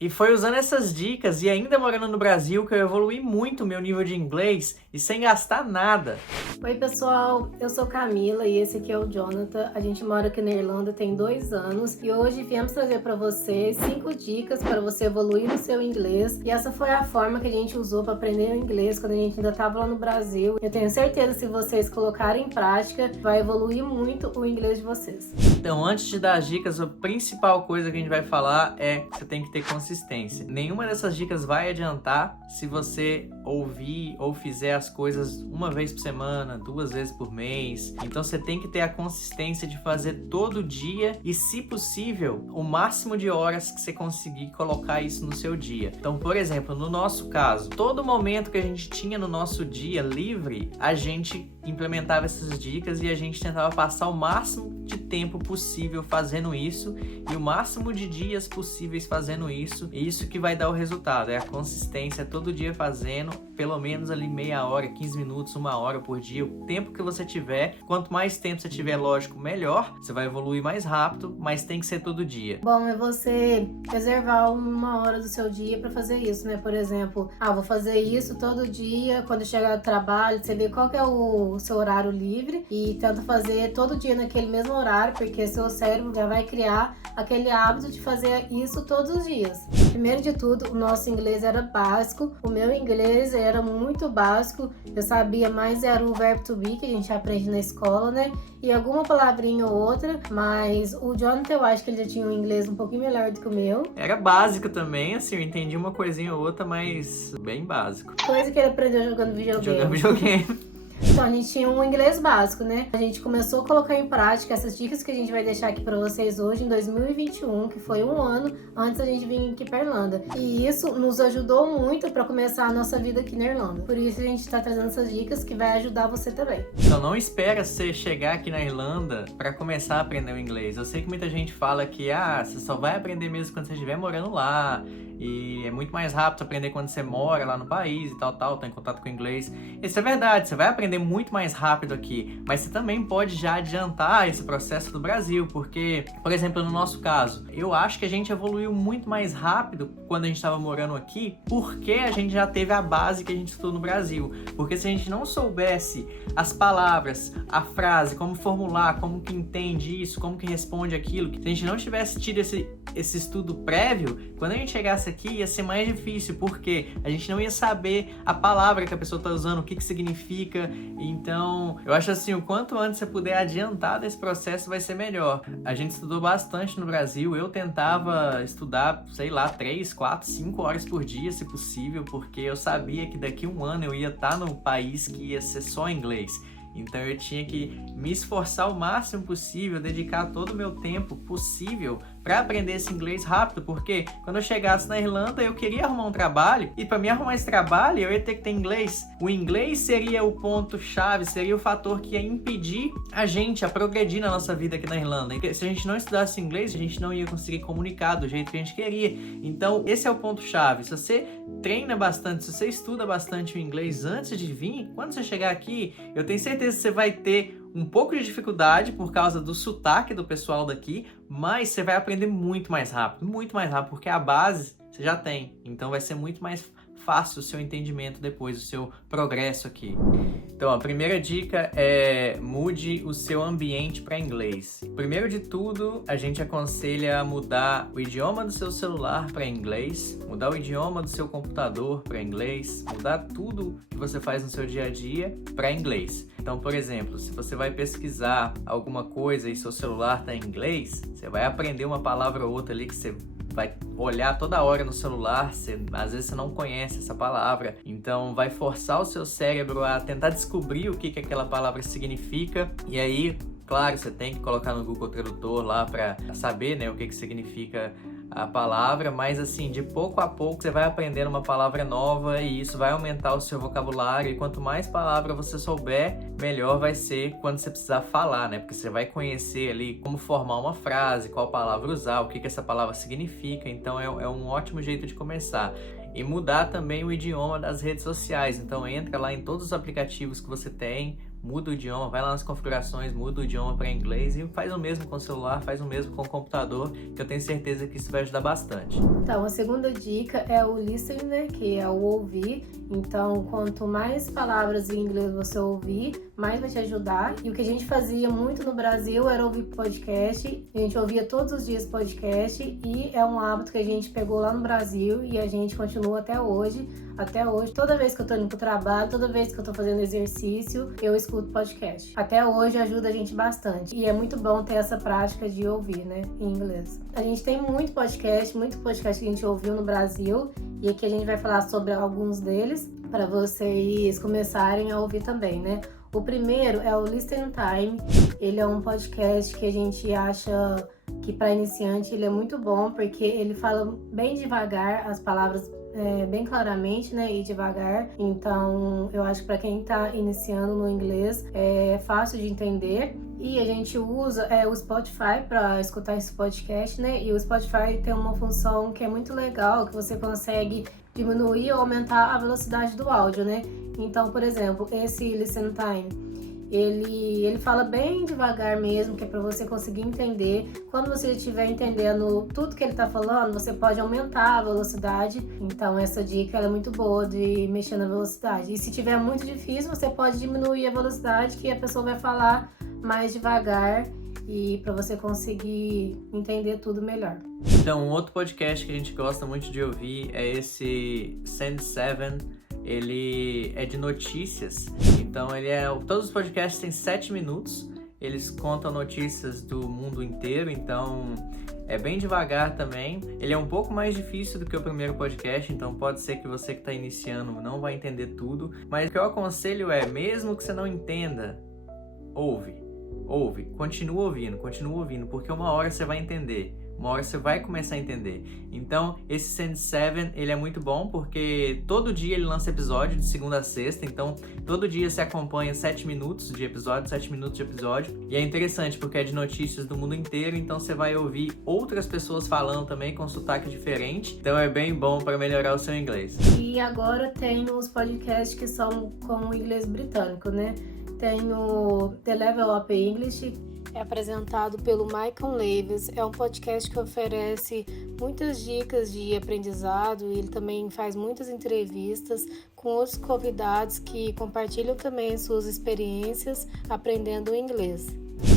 E foi usando essas dicas e ainda morando no Brasil que eu evoluí muito o meu nível de inglês e sem gastar nada. Oi pessoal, eu sou Camila e esse aqui é o Jonathan. A gente mora aqui na Irlanda tem 2 anos e hoje viemos trazer para vocês 5 dicas para você evoluir no seu inglês. E essa foi a forma que a gente usou para aprender o inglês quando a gente ainda estava lá no Brasil. Eu tenho certeza que se vocês colocarem em prática, vai evoluir muito o inglês de vocês. Então, antes de dar as dicas, a principal coisa que a gente vai falar é que você tem que ter consistência. Nenhuma dessas dicas vai adiantar se você ouvir ou fizer as coisas uma vez por semana, 2 vezes por mês. Então você tem que ter a consistência de fazer todo dia e, se possível, o máximo de horas que você conseguir colocar isso no seu dia. Então, por exemplo, no nosso caso, todo momento que a gente tinha no nosso dia livre, a gente implementava essas dicas e a gente tentava passar o máximo de tempo possível fazendo isso e o máximo de dias possíveis fazendo isso. E isso que vai dar o resultado, é a consistência, todo dia fazendo, pelo menos ali meia hora, 15 minutos, 1 hora por dia, o tempo que você tiver. Quanto mais tempo você tiver, lógico, melhor, você vai evoluir mais rápido, mas tem que ser todo dia. Bom, é você reservar 1 hora do seu dia para fazer isso, né? Por exemplo, vou fazer isso todo dia, quando chegar do trabalho, você vê qual que é o seu horário livre e tenta fazer todo dia naquele mesmo horário, porque seu cérebro já vai criar aquele hábito de fazer isso todos os dias. Primeiro de tudo, o nosso inglês era básico, o meu inglês era muito básico, eu sabia mais era o verbo to be que a gente aprende na escola, né? E alguma palavrinha ou outra, mas o Jonathan, eu acho que ele já tinha um inglês um pouquinho melhor do que o meu. Era básico também, assim, eu entendi uma coisinha ou outra, mas bem básico. Coisa que ele aprendeu jogando videogame. Jogando videogame. Então, a gente tinha um inglês básico, né? A gente começou a colocar em prática essas dicas que a gente vai deixar aqui pra vocês hoje em 2021, que foi 1 ano antes da gente vir aqui pra Irlanda. E isso nos ajudou muito pra começar a nossa vida aqui na Irlanda. Por isso a gente tá trazendo essas dicas que vai ajudar você também. Então não espera você chegar aqui na Irlanda pra começar a aprender o inglês. Eu sei que muita gente fala que você só vai aprender mesmo quando você estiver morando lá. E é muito mais rápido aprender quando você mora lá no país e tal, tá em contato com o inglês. Isso é verdade, você vai aprender muito mais rápido aqui, mas você também pode já adiantar esse processo do Brasil, porque, por exemplo, no nosso caso, eu acho que a gente evoluiu muito mais rápido quando a gente estava morando aqui, porque a gente já teve a base que a gente estudou no Brasil. Porque se a gente não soubesse as palavras, a frase, como formular, como que entende isso, como que responde aquilo, se a gente não tivesse tido esse estudo prévio, quando a gente chegasse aqui ia ser mais difícil, porque a gente não ia saber a palavra que a pessoa está usando, o que significa. Então, eu acho assim, o quanto antes você puder adiantar desse processo vai ser melhor. A gente estudou bastante no Brasil, eu tentava estudar, sei lá, 3, 4, 5 horas por dia, se possível, porque eu sabia que daqui a 1 ano eu ia estar no país que ia ser só inglês. Então eu tinha que me esforçar o máximo possível, dedicar todo o meu tempo possível para aprender esse inglês rápido, porque quando eu chegasse na Irlanda eu queria arrumar um trabalho e para mim arrumar esse trabalho eu ia ter que ter inglês. O inglês seria o ponto-chave, seria o fator que ia impedir a gente a progredir na nossa vida aqui na Irlanda. E se a gente não estudasse inglês, a gente não ia conseguir comunicar do jeito que a gente queria. Então esse é o ponto-chave. Se você treina bastante, se você estuda bastante o inglês antes de vir, quando você chegar aqui, eu tenho certeza que você vai ter um pouco de dificuldade por causa do sotaque do pessoal daqui, mas você vai aprender muito mais rápido, porque a base você já tem, então vai ser muito mais fácil o seu entendimento depois, o seu progresso aqui. Então, a primeira dica é mude o seu ambiente para inglês. Primeiro de tudo, a gente aconselha a mudar o idioma do seu celular para inglês, mudar o idioma do seu computador para inglês, mudar tudo que você faz no seu dia a dia para inglês. Então, por exemplo, se você vai pesquisar alguma coisa e seu celular está em inglês, você vai aprender uma palavra ou outra ali que você vai olhar toda hora no celular, às vezes você não conhece essa palavra, então vai forçar o seu cérebro a tentar descobrir o que aquela palavra significa, e aí, claro, você tem que colocar no Google Tradutor lá para saber, né, o que significa a palavra, mas assim, de pouco a pouco você vai aprendendo uma palavra nova e isso vai aumentar o seu vocabulário, e quanto mais palavra você souber, melhor vai ser quando você precisar falar, né? Porque você vai conhecer ali como formar uma frase, qual palavra usar, o que essa palavra significa, então é um ótimo jeito de começar. E mudar também o idioma das redes sociais, então entra lá em todos os aplicativos que você tem, muda o idioma, vai lá nas configurações, muda o idioma para inglês e faz o mesmo com o celular, faz o mesmo com o computador, que eu tenho certeza que isso vai ajudar bastante. Então, a segunda dica é o listening, né, que é o ouvir. Então, quanto mais palavras em inglês você ouvir, mais vai te ajudar. E o que a gente fazia muito no Brasil era ouvir podcast. A gente ouvia todos os dias podcast e é um hábito que a gente pegou lá no Brasil e a gente continua até hoje. Até hoje, toda vez que eu tô indo pro trabalho, toda vez que eu tô fazendo exercício, eu escuto podcast. Até hoje ajuda a gente bastante. E é muito bom ter essa prática de ouvir, né, em inglês. A gente tem muito podcast que a gente ouviu no Brasil. E aqui a gente vai falar sobre alguns deles para vocês começarem a ouvir também, né? O primeiro é o Listening Time. Ele é um podcast que a gente acha que para iniciante ele é muito bom, porque ele fala bem devagar as palavras bem claramente, né, e devagar. Então, eu acho que para quem está iniciando no inglês é fácil de entender. E a gente usa o Spotify para escutar esse podcast, né? E o Spotify tem uma função que é muito legal, que você consegue diminuir ou aumentar a velocidade do áudio, né? Então, por exemplo, esse Listen Time, ele fala bem devagar mesmo, que é para você conseguir entender. Quando você estiver entendendo tudo que ele está falando, você pode aumentar a velocidade. Então, essa dica é muito boa de mexer na velocidade. E se tiver muito difícil, você pode diminuir a velocidade, que a pessoa vai falar mais devagar e para você conseguir entender tudo melhor. Então, um outro podcast que a gente gosta muito de ouvir é esse Send Seven. Ele é de notícias, então todos os podcasts têm 7 minutos, eles contam notícias do mundo inteiro, então é bem devagar também. Ele é um pouco mais difícil do que o primeiro podcast, então pode ser que você que está iniciando não vai entender tudo, mas o que eu aconselho é, mesmo que você não entenda, ouve, continua ouvindo, porque uma hora você vai entender. Uma hora você vai começar a entender. Então, esse Send Seven, ele é muito bom porque todo dia ele lança episódio de segunda a sexta. Então, todo dia você acompanha 7 minutos de episódio. E é interessante porque é de notícias do mundo inteiro. Então, você vai ouvir outras pessoas falando também com sotaque diferente. Então, é bem bom para melhorar o seu inglês. E agora tem os podcasts que são com o inglês britânico, né? Tem o The Level Up English, é apresentado pelo Michael Levis. É um podcast que oferece muitas dicas de aprendizado e ele também faz muitas entrevistas com outros convidados que compartilham também suas experiências aprendendo inglês.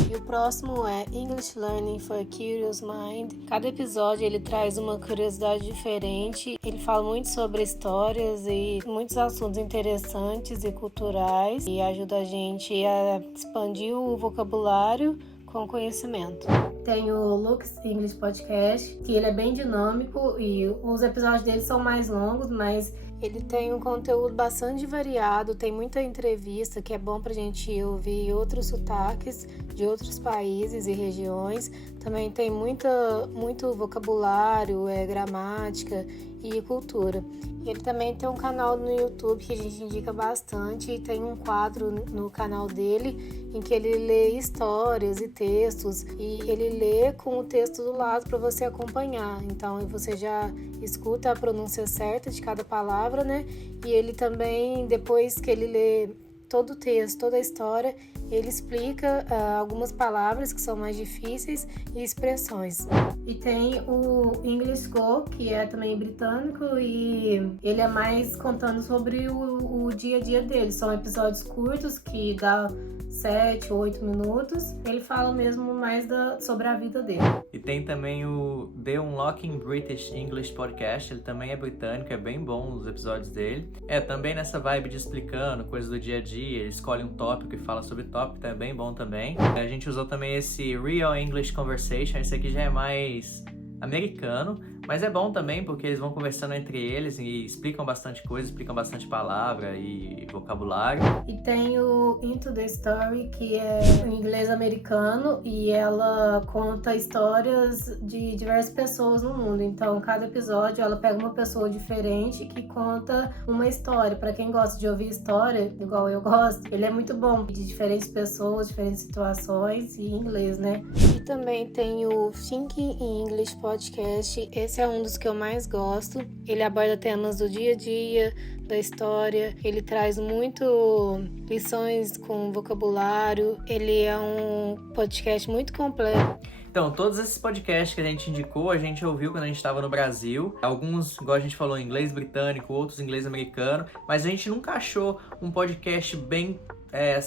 E o próximo é English Learning for Curious Mind. Cada episódio ele traz uma curiosidade diferente. Ele fala muito sobre histórias e muitos assuntos interessantes e culturais e ajuda a gente a expandir o vocabulário com conhecimento. Tem o Lux English Podcast, que ele é bem dinâmico e os episódios dele são mais longos, mas ele tem um conteúdo bastante variado, tem muita entrevista que é bom pra gente ouvir outros sotaques de outros países e regiões. Também tem muito vocabulário, gramática e cultura. E ele também tem um canal no YouTube que a gente indica bastante e tem um quadro no canal dele em que ele lê histórias e textos e ele lê com o texto do lado para você acompanhar. Então você já escuta a pronúncia certa de cada palavra, né? E ele também, depois que ele lê todo o texto, toda a história, ele explica algumas palavras que são mais difíceis e expressões. E tem o English Go, que é também britânico e ele é mais contando sobre o dia a dia dele. São episódios curtos que dá 7 ou 8 minutos. Ele fala mesmo mais sobre a vida dele. E tem também o The Unlocking British English Podcast. Ele também é britânico, é bem bom os episódios dele. Também nessa vibe de explicando coisas do dia a dia. Ele escolhe um tópico e fala sobre o tópico, então é bem bom também. A gente usou também esse Real English Conversation. Esse aqui já é mais americano, mas é bom também porque eles vão conversando entre eles e explicam bastante coisa, explicam bastante palavra e vocabulário. E tem o Into the Story, que é em inglês americano e ela conta histórias de diversas pessoas no mundo. Então, cada episódio ela pega uma pessoa diferente que conta uma história. Para quem gosta de ouvir história, igual eu gosto, ele é muito bom, de diferentes pessoas, diferentes situações e em inglês, né? E também tem o Think in English Podcast. Esse Esse é um dos que eu mais gosto. Ele aborda temas do dia a dia, da história. Ele traz muito lições com vocabulário. Ele é um podcast muito completo. Então, todos esses podcasts que a gente indicou, a gente ouviu quando a gente estava no Brasil. Alguns, igual a gente falou, em inglês britânico, outros em inglês americano. Mas a gente nunca achou um podcast bem,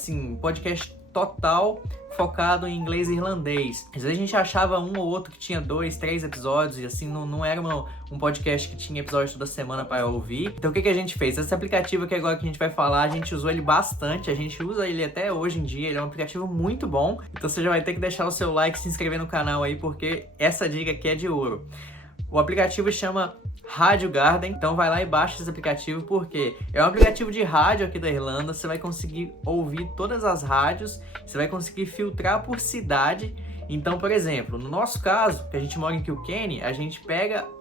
um podcast total focado em inglês e irlandês. Às vezes a gente achava um ou outro que tinha 2, 3 episódios e assim, não era um podcast que tinha episódio toda semana para ouvir. Então o que a gente fez? Esse aplicativo que agora que a gente vai falar, a gente usou ele bastante, a gente usa ele até hoje em dia, ele é um aplicativo muito bom. Então você já vai ter que deixar o seu like, se inscrever no canal aí, porque essa dica aqui é de ouro. O aplicativo chama Rádio Garden, então vai lá e baixa esse aplicativo, porque é um aplicativo de rádio aqui da Irlanda. Você vai conseguir ouvir todas as rádios, você vai conseguir filtrar por cidade. Então, por exemplo, no nosso caso, que a gente mora em Kilkenny, a gente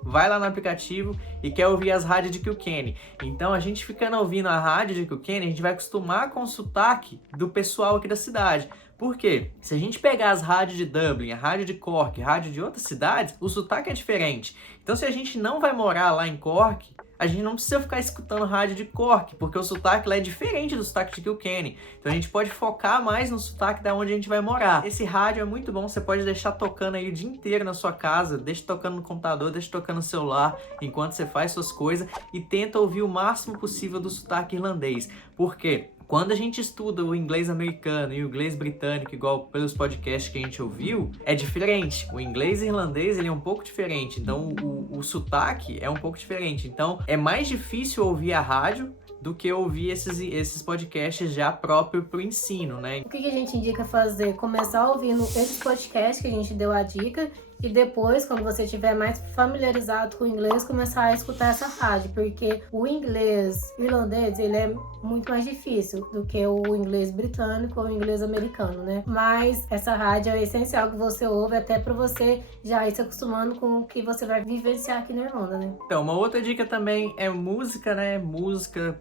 vai lá no aplicativo e quer ouvir as rádios de Kilkenny. Então, a gente ficando ouvindo a rádio de Kilkenny, a gente vai acostumar com o sotaque do pessoal aqui da cidade. Por quê? Se a gente pegar as rádios de Dublin, a rádio de Cork, a rádio de outras cidades, o sotaque é diferente. Então, se a gente não vai morar lá em Cork, a gente não precisa ficar escutando rádio de Cork, porque o sotaque lá é diferente do sotaque de Kilkenny. Então a gente pode focar mais no sotaque da onde a gente vai morar. Esse rádio é muito bom, você pode deixar tocando aí o dia inteiro na sua casa, deixa tocando no computador, deixa tocando no celular, enquanto você faz suas coisas, e tenta ouvir o máximo possível do sotaque irlandês. Por quê? Quando a gente estuda o inglês americano e o inglês britânico, igual pelos podcasts que a gente ouviu, é diferente. O inglês irlandês ele é um pouco diferente, então o sotaque é um pouco diferente. Então é mais difícil ouvir a rádio do que ouvir esses podcasts já próprio para o ensino, né? O que a gente indica fazer? Começar ouvindo esses podcasts que a gente deu a dica e depois, quando você estiver mais familiarizado com o inglês, começar a escutar essa rádio, porque o inglês irlandês, ele é muito mais difícil do que o inglês britânico ou o inglês americano, né? Mas essa rádio é essencial que você ouve até para você já ir se acostumando com o que você vai vivenciar aqui na Irlanda, né? Então, uma outra dica também é música, né?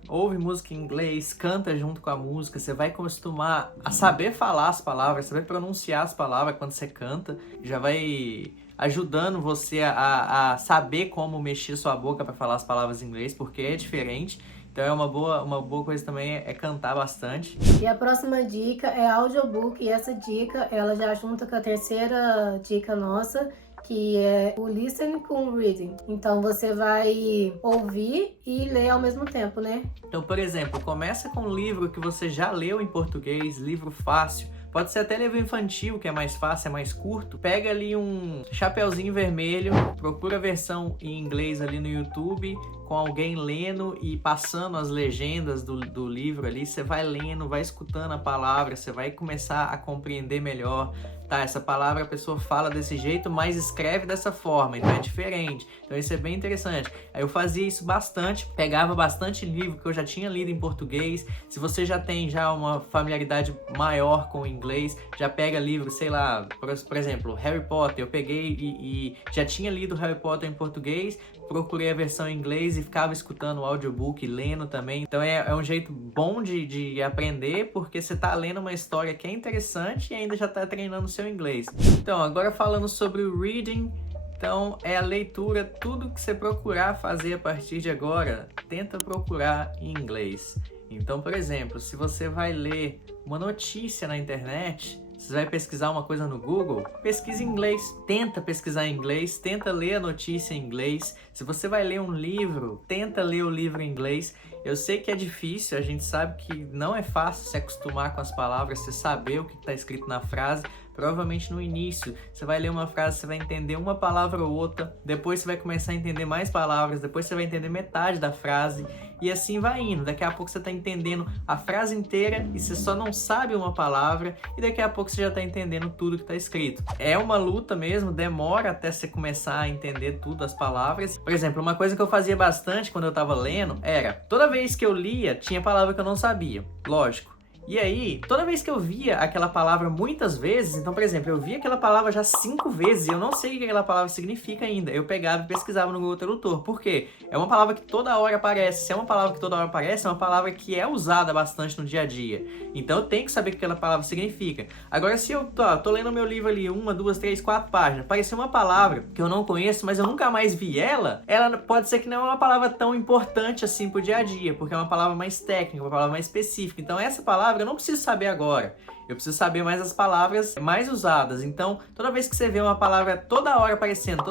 Ouve música em inglês, canta junto com a música, você vai acostumar a saber falar as palavras, você vai pronunciar as palavras quando você canta, já vai ajudando você a saber como mexer sua boca para falar as palavras em inglês, porque é diferente. Então é uma boa coisa também é cantar bastante. E a próxima dica é audiobook, e essa dica ela já junta com a terceira dica nossa, que é o listening com o reading. Então você vai ouvir e ler ao mesmo tempo, né? Então, por exemplo, começa com um livro que você já leu em português, livro fácil. Pode ser até livro infantil, que é mais fácil, é mais curto. Pega ali um chapeuzinho vermelho, procura a versão em inglês ali no YouTube, com alguém lendo e passando as legendas do livro ali. Você vai lendo, vai escutando a palavra, você vai começar a compreender melhor. Tá, essa palavra a pessoa fala desse jeito, mas escreve dessa forma, então é diferente. Então isso é bem interessante. Aí eu fazia isso bastante, pegava bastante livro que eu já tinha lido em português. Se você já tem uma familiaridade maior com o inglês, já pega livro, sei lá, por exemplo, Harry Potter. Eu peguei e já tinha lido Harry Potter em português, procurei a versão em inglês e ficava escutando o audiobook, lendo também. Então é um jeito bom de aprender, porque você tá lendo uma história que é interessante e ainda já tá treinando o seu inglês. Então, agora falando sobre o reading, então é a leitura, tudo que você procurar fazer a partir de agora, tenta procurar em inglês. Então, por exemplo, se você vai ler uma notícia na internet, você vai pesquisar uma coisa no Google, pesquisa em inglês, tenta pesquisar em inglês, tenta ler a notícia em inglês. Se você vai ler um livro, tenta ler o livro em inglês. Eu sei que é difícil, a gente sabe que não é fácil se acostumar com as palavras, você saber o que está escrito na frase. Provavelmente no início, você vai ler uma frase, você vai entender uma palavra ou outra, depois você vai começar a entender mais palavras, depois você vai entender metade da frase, e assim vai indo. Daqui a pouco você está entendendo a frase inteira e você só não sabe uma palavra, e daqui a pouco você já está entendendo tudo que está escrito. É uma luta mesmo, demora até você começar a entender tudo, as palavras. Por exemplo, uma coisa que eu fazia bastante quando eu estava lendo era, toda vez que eu lia, tinha palavra que eu não sabia, lógico. E aí, toda vez que eu via aquela palavra muitas vezes, então, por exemplo, eu via aquela palavra já 5 vezes e eu não sei o que aquela palavra significa ainda. Eu pegava e pesquisava no Google Tradutor. Por quê? É uma palavra que toda hora aparece. Se é uma palavra que toda hora aparece, é uma palavra que é usada bastante no dia a dia. Então eu tenho que saber o que aquela palavra significa. Agora, se eu tô lendo meu livro ali, 1, 2, 3, 4 páginas, apareceu uma palavra que eu não conheço, mas eu nunca mais vi ela pode ser que não é uma palavra tão importante assim pro dia a dia, porque é uma palavra mais técnica, uma palavra mais específica. Então essa palavra eu não preciso saber agora. Eu preciso saber mais as palavras mais usadas. Então, toda vez que você vê uma palavra toda hora aparecendo,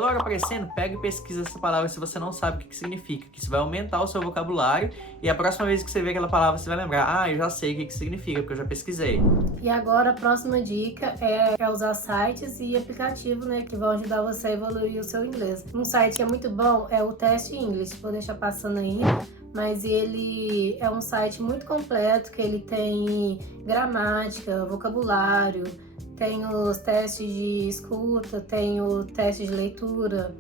pega e pesquisa essa palavra se você não sabe o que significa. Que isso vai aumentar o seu vocabulário e a próxima vez que você ver aquela palavra, você vai lembrar: eu já sei o que significa, porque eu já pesquisei. E agora a próxima dica é usar sites e aplicativos, né, que vão ajudar você a evoluir o seu inglês. Um site que é muito bom é o Test English, vou deixar passando aí. Mas ele é um site muito completo, que ele tem gramática, vocabulário, tem os testes de escuta, tem o teste de leitura,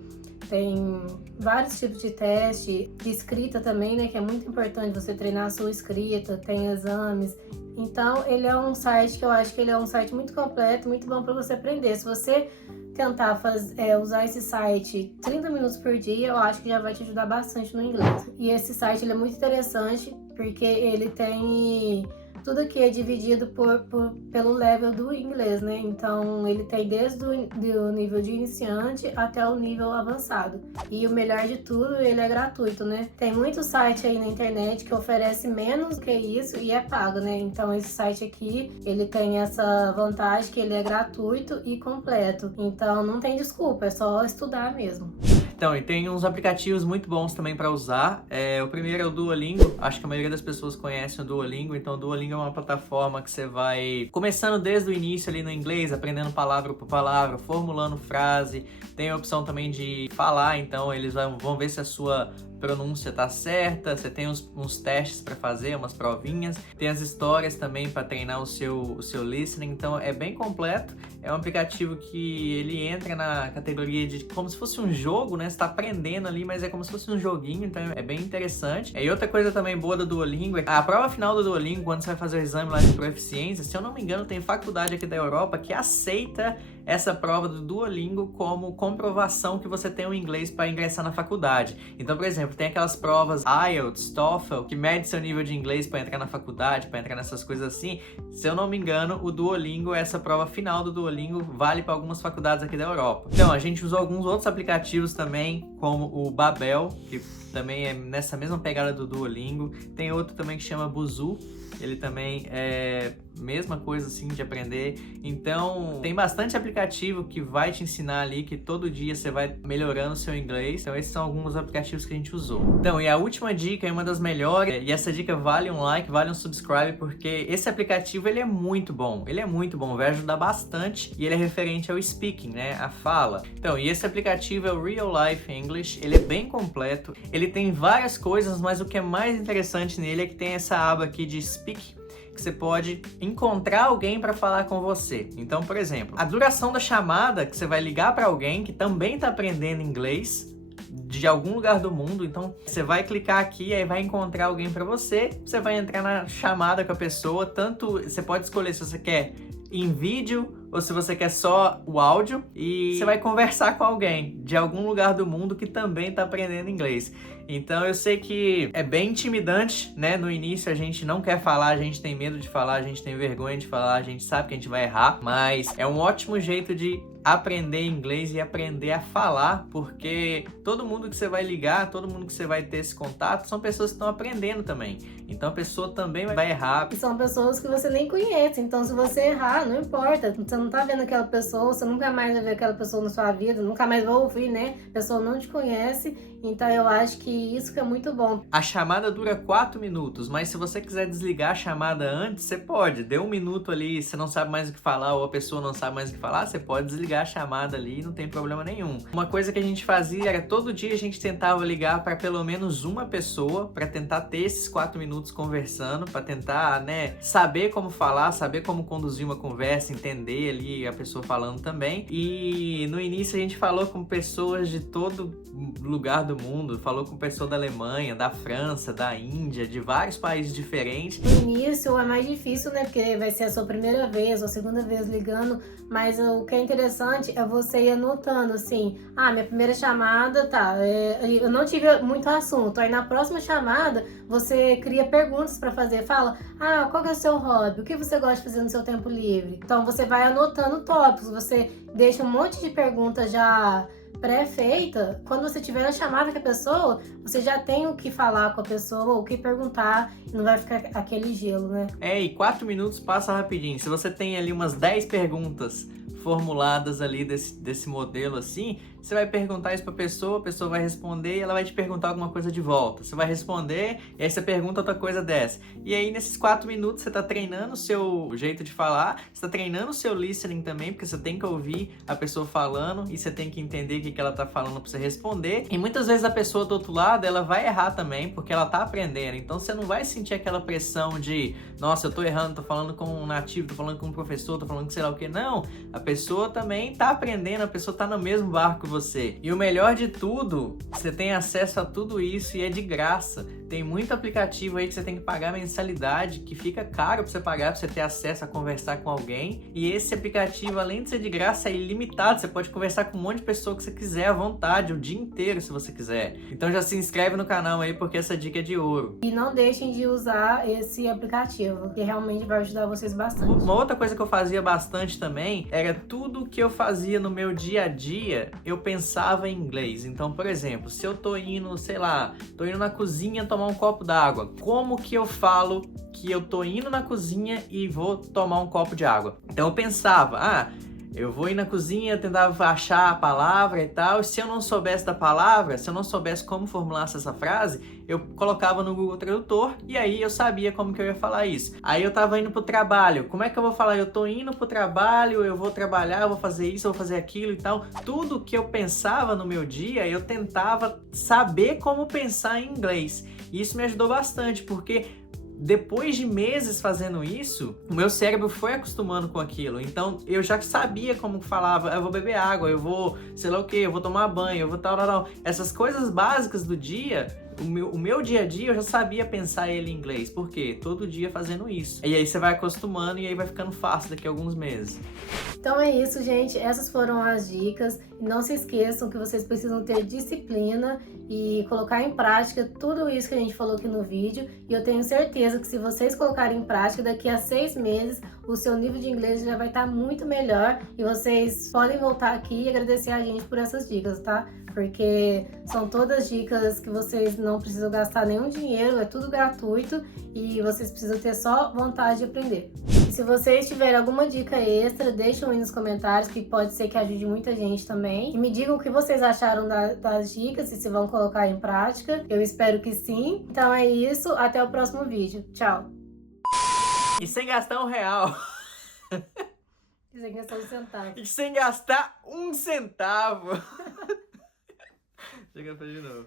tem vários tipos de teste, de escrita também, né, que é muito importante você treinar a sua escrita, tem exames. Então, ele é um site que eu acho que ele é um site muito completo, muito bom para você aprender. Se você tentar usar esse site 30 minutos por dia, eu acho que já vai te ajudar bastante no inglês. E esse site ele é muito interessante porque ele tem tudo aqui é dividido pelo level do inglês, né? Então ele tem desde o nível de iniciante até o nível avançado. E o melhor de tudo, ele é gratuito, né? Tem muito site aí na internet que oferece menos que isso e é pago, né? Então esse site aqui, ele tem essa vantagem que ele é gratuito e completo. Então não tem desculpa, é só estudar mesmo. Então, e tem uns aplicativos muito bons também para usar. O primeiro é o Duolingo. Acho que a maioria das pessoas conhece o Duolingo. Então, o Duolingo é uma plataforma que você vai começando desde o início ali no inglês, aprendendo palavra por palavra, formulando frase. Tem a opção também de falar, então eles vão ver se a sua pronúncia tá certa, você tem uns testes para fazer, umas provinhas, tem as histórias também para treinar o seu listening, então é bem completo. É um aplicativo que ele entra na categoria de como se fosse um jogo, né? Você tá aprendendo ali, mas é como se fosse um joguinho, então é bem interessante. E outra coisa também boa do Duolingo é a prova final do Duolingo, quando você vai fazer o exame lá de proficiência, se eu não me engano, tem faculdade aqui da Europa que aceita essa prova do Duolingo como comprovação que você tem o inglês para ingressar na faculdade. Então, por exemplo, tem aquelas provas IELTS, TOEFL, que mede seu nível de inglês para entrar na faculdade, para entrar nessas coisas assim. Se eu não me engano, o Duolingo, essa prova final do Duolingo, vale para algumas faculdades aqui da Europa. Então, a gente usou alguns outros aplicativos também, como o Babel, que também é nessa mesma pegada do Duolingo. Tem outro também que chama Busuu, ele também é mesma coisa assim de aprender. Então tem bastante aplicativo que vai te ensinar ali, que todo dia você vai melhorando o seu inglês. Então esses são alguns aplicativos que a gente usou. Então, e a última dica é uma das melhores, e essa dica vale um like, vale um subscribe, porque esse aplicativo ele é muito bom, vai ajudar bastante, e ele é referente ao speaking, né, a fala. Então, e esse aplicativo é o Real Life English, ele é bem completo, ele tem várias coisas, mas o que é mais interessante nele é que tem essa aba aqui de speak, que você pode encontrar alguém para falar com você. Então, por exemplo, a duração da chamada que você vai ligar para alguém que também está aprendendo inglês de algum lugar do mundo. Então, você vai clicar aqui e aí vai encontrar alguém para você. Você vai entrar na chamada com a pessoa. Tanto você pode escolher se você quer em vídeo ou se você quer só o áudio, e você vai conversar com alguém de algum lugar do mundo que também está aprendendo inglês. Então eu sei que é bem intimidante, né? No início a gente não quer falar, a gente tem medo de falar, a gente tem vergonha de falar, a gente sabe que a gente vai errar, mas é um ótimo jeito de aprender inglês e aprender a falar, porque todo mundo que você vai ligar, todo mundo que você vai ter esse contato, são pessoas que estão aprendendo também. Então a pessoa também vai errar. E são pessoas que você nem conhece, então se você errar, não importa, você não tá vendo aquela pessoa, você nunca mais vai ver aquela pessoa na sua vida, nunca mais vai ouvir, né? A pessoa não te conhece, então eu acho que isso que é muito bom. A chamada dura 4 minutos, mas se você quiser desligar a chamada antes, você pode. Deu 1 minuto ali, você não sabe mais o que falar, ou a pessoa não sabe mais o que falar, você pode desligar desligar a chamada ali, não tem problema nenhum. Uma coisa que a gente fazia era todo dia a gente tentava ligar para pelo menos uma pessoa para tentar ter esses 4 minutos conversando, para tentar, né, saber como falar, saber como conduzir uma conversa, entender ali a pessoa falando também. E no início a gente falou com pessoas de todo lugar do mundo, falou com pessoas da Alemanha, da França, da Índia, de vários países diferentes. No início é mais difícil, né? Porque vai ser a sua primeira vez ou segunda vez ligando, mas o que é interessante é você ir anotando assim, minha primeira chamada, eu não tive muito assunto, aí na próxima chamada você cria perguntas para fazer, fala, qual que é o seu hobby, o que você gosta de fazer no seu tempo livre? Então você vai anotando tópicos, você deixa um monte de perguntas já pré-feita, quando você tiver a chamada com a pessoa, você já tem o que falar com a pessoa, o que perguntar, e não vai ficar aquele gelo, né? E 4 minutos passa rapidinho. Se você tem ali umas 10 perguntas formuladas ali desse modelo assim, você vai perguntar isso pra pessoa, a pessoa vai responder e ela vai te perguntar alguma coisa de volta. Você vai responder e aí você pergunta outra coisa dessa. E aí nesses 4 minutos você tá treinando o seu jeito de falar, você tá treinando o seu listening também, porque você tem que ouvir a pessoa falando e você tem que entender o que ela tá falando pra você responder. E muitas vezes a pessoa do outro lado, ela vai errar também, porque ela tá aprendendo. Então você não vai sentir aquela pressão de, nossa, eu tô errando, tô falando com um nativo, tô falando com um professor, tô falando com sei lá o que. Não, a pessoa também tá aprendendo, a pessoa tá no mesmo barco que você. E o melhor de tudo, você tem acesso a tudo isso e é de graça. Tem muito aplicativo aí que você tem que pagar mensalidade, que fica caro pra você pagar, pra você ter acesso a conversar com alguém. E esse aplicativo, além de ser de graça, é ilimitado. Você pode conversar com um monte de pessoa que você quiser à vontade, o dia inteiro, se você quiser. Então já se inscreve no canal aí, porque essa dica é de ouro. E não deixem de usar esse aplicativo, que realmente vai ajudar vocês bastante. Uma outra coisa que eu fazia bastante também, era tudo que eu fazia no meu dia a dia, eu pensava em inglês. Então, por exemplo, se eu tô indo, sei lá, tô indo na cozinha tomar um copo d'água, como que eu falo que eu tô indo na cozinha e vou tomar um copo de água? Então eu pensava, eu vou ir na cozinha, tentava achar a palavra e tal, e se eu não soubesse da palavra, se eu não soubesse como formular essa frase, eu colocava no Google Tradutor e aí eu sabia como que eu ia falar isso. Aí eu tava indo pro trabalho, como é que eu vou falar? Eu tô indo pro trabalho, eu vou trabalhar, eu vou fazer isso, eu vou fazer aquilo e tal. Tudo que eu pensava no meu dia, eu tentava saber como pensar em inglês. E isso me ajudou bastante, porque depois de meses fazendo isso, o meu cérebro foi acostumando com aquilo. Então eu já sabia como falava, eu vou beber água, eu vou, sei lá o que, eu vou tomar banho, eu vou tal. Essas coisas básicas do dia, o meu dia a dia, eu já sabia pensar ele em inglês. Por quê? Todo dia fazendo isso. E aí você vai acostumando e aí vai ficando fácil daqui a alguns meses. Então é isso, gente. Essas foram as dicas. E não se esqueçam que vocês precisam ter disciplina e colocar em prática tudo isso que a gente falou aqui no vídeo. E eu tenho certeza que se vocês colocarem em prática, daqui a 6 meses, o seu nível de inglês já vai estar muito melhor. E vocês podem voltar aqui e agradecer a gente por essas dicas, tá? Porque são todas dicas que vocês não precisam gastar nenhum dinheiro, é tudo gratuito e vocês precisam ter só vontade de aprender. E se vocês tiverem alguma dica extra, deixem aí nos comentários, que pode ser que ajude muita gente também. E me digam o que vocês acharam das dicas e se vão colocar em prática. Eu espero que sim. Então é isso, até o próximo vídeo. Tchau! E sem gastar R$1. E sem gastar um centavo. E sem gastar 1 centavo. Chega pra de novo.